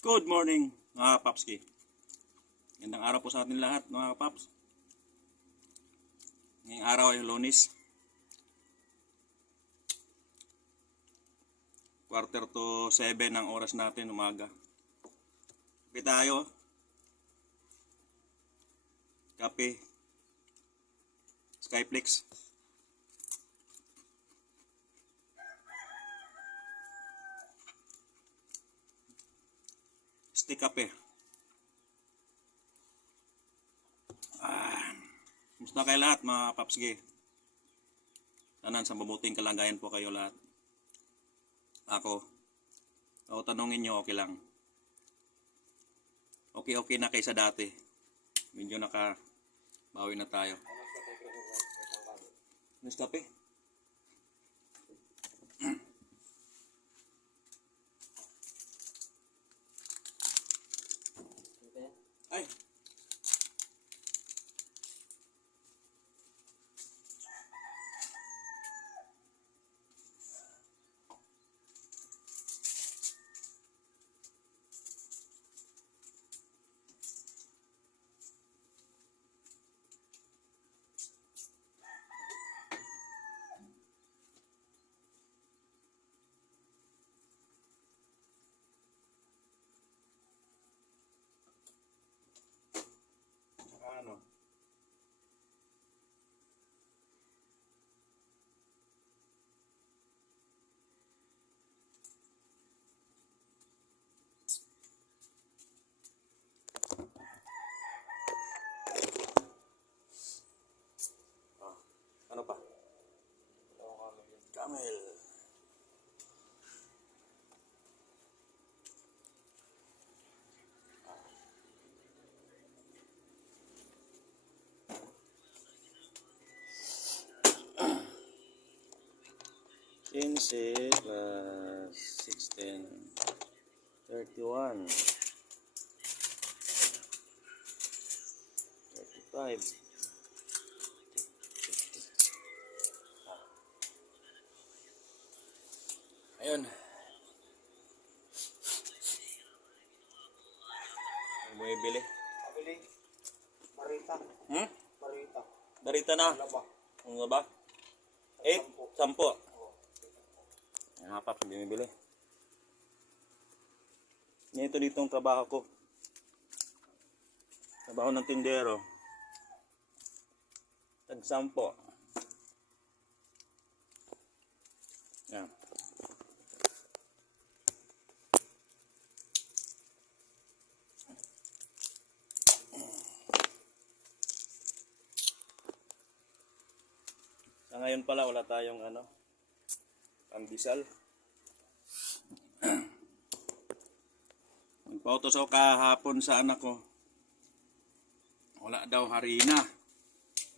Good morning mga Papski. Gandang araw po sa atin lahat mga Paps. Ngayong araw ay Lunes. 6:45 ang oras natin umaga. Kape tayo. Kape. Skyflex. Stick kape. Kumusta kayo lahat mga Papsgi? Sana sa mabuting kalagayan po kayo lahat. Ako tanungin nyo, okay lang. Okay na kaysa dati. Medyo nakabawi na tayo. Nescafe? Ay! Ano? Ano pa? Camel. Quince plus 16, 31, 35, 50. Ayun. Bumibili. Pabili. Marita. Marita. Barita na. Wala ba? Ano ba? 8, 10. Mga Paps, bumibili. Ito dito ang trabaho ko. Trabaho ng tindero. Tag-10. Yan. Sa ngayon pala wala tayong pandesal. Nagpautos ako kahapon sa anak ko. Wala daw harina.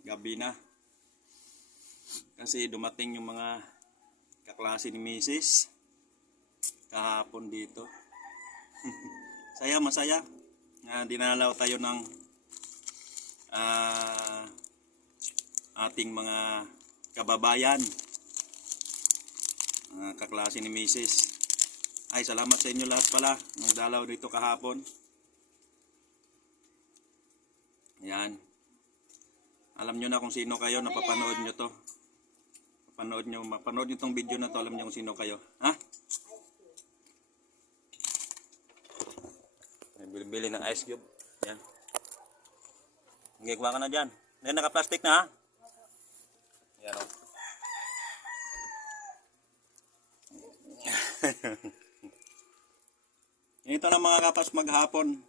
Gabi na. Kasi dumating yung mga kaklase ni Mrs. kahapon dito. Masaya. Dinalaw tayo ng ating mga kababayan. Kaklase ni Mrs. Ay, salamat sa inyo lahat pala. Nagdalaw dito kahapon. Yan. Alam nyo na kung sino kayo, napapanood nyo to. Mapanood nyo tong video na to, alam nyo kung sino kayo. Ha? Bili-bili ng ice cube. Yan. Gagawa ka na dyan. Yan, naka-plastic na ha? Yan o. Ito na mga kapas maghapon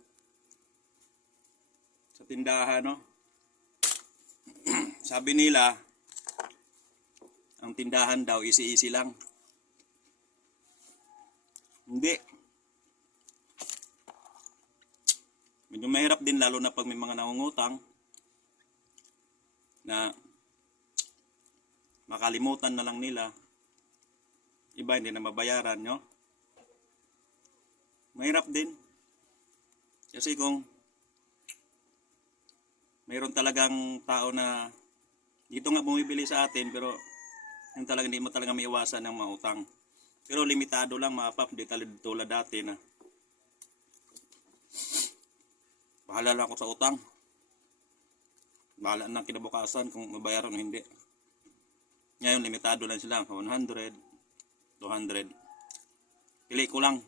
sa tindahan, no? Sabi nila, ang tindahan daw easy lang. Hindi. Medyo mahirap din lalo na pag may mga nangungutang na makalimutan na lang nila. Iba hindi na mabayaran, no? Mahirap din. Kasi kung mayroon talagang tao na dito nga bumibili sa atin pero yung talagang hindi mo talaga maiwasan ng mautang. Pero limitado lang mga Pap, hindi tulad dati na Bahala lang ako sa utang. Bahala na kinabukasan kung mabayaran o hindi. Ngayon, limitado lang sila. 100, 200. Pili ko lang.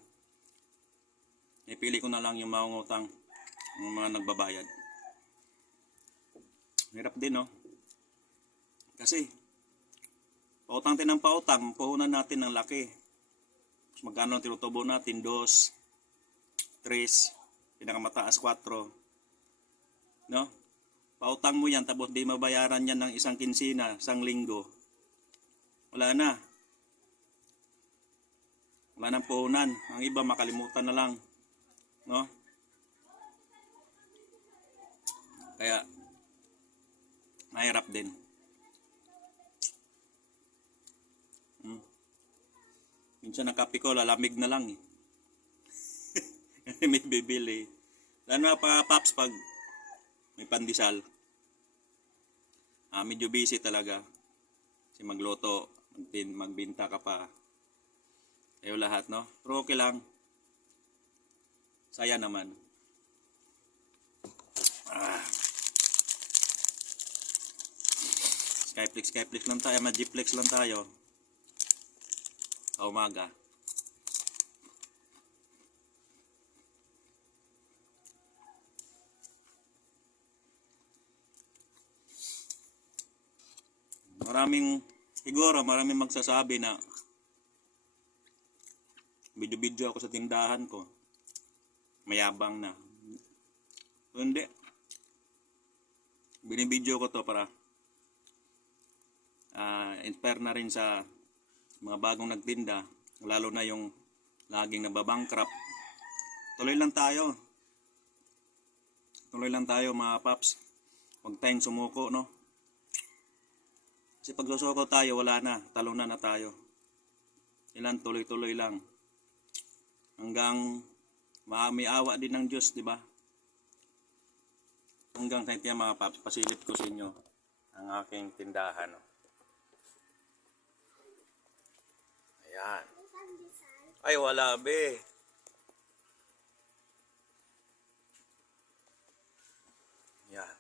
Ipili ko na lang yung maungutang. Yung mga nagbabayad. Hirap din, no? Kasi, pautang din ng pautang, puhunan natin ng laki. Magkano ang tinutubo natin? 2, 3, pinakamataas 4. No? Pautang mo yan, tapos di mabayaran yan ng isang kinsina, isang linggo. Wala na. Wala nang puhunan. Ang iba makalimutan na lang. No? Kaya, mahirap din. Minsan ang kape ko, lalamig na lang eh. May bibili. Lalo na pa paps pag may pandesal. Medyo busy talaga. Kasi magluto, magbinta ka pa. Kayo lahat, no? Pero okay lang. Saya naman. Skyflix lang tayo. Magiflex lang tayo. Sa umaga. Maraming magsasabi na video ako sa tindahan ko. Mayabang na. Hindi. Binibidyo ko to para inspire na rin sa mga bagong nagtinda, lalo na yung laging nababankrupt. Tuloy lang tayo mga paps. Huwag tayong sumuko, no? Kasi pag susuko tayo, wala na, talunan na tayo. Ilan, tuloy-tuloy lang hanggang may awa din ng Diyos, di ba? Hanggang kahit yan mga paps, pasilip ko sa inyo ang aking tindahan, no? Ayan. Ay, wala, be. Ayan.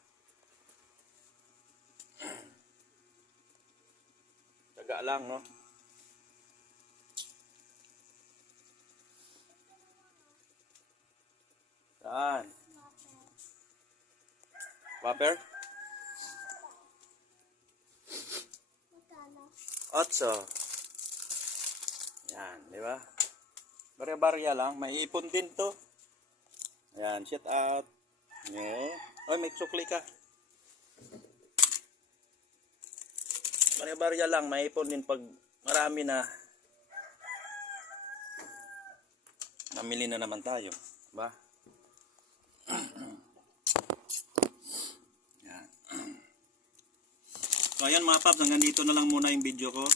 Taga lang, no? Saan? Whopper? 8. Yan, di ba? Barya-barya lang. May ipon din to. Yan, shout out. Yeah. Oy, may sukli ka. Barya-barya lang. May ipon din pag marami na. Namili na naman tayo. Diba? Yan. So, ayan mga paps. Hanggang dito na lang muna yung video ko.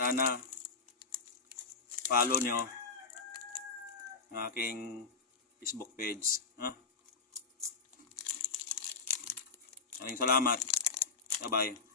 Sana follow nyo ang aking Facebook page. Maraming salamat. Bye-bye.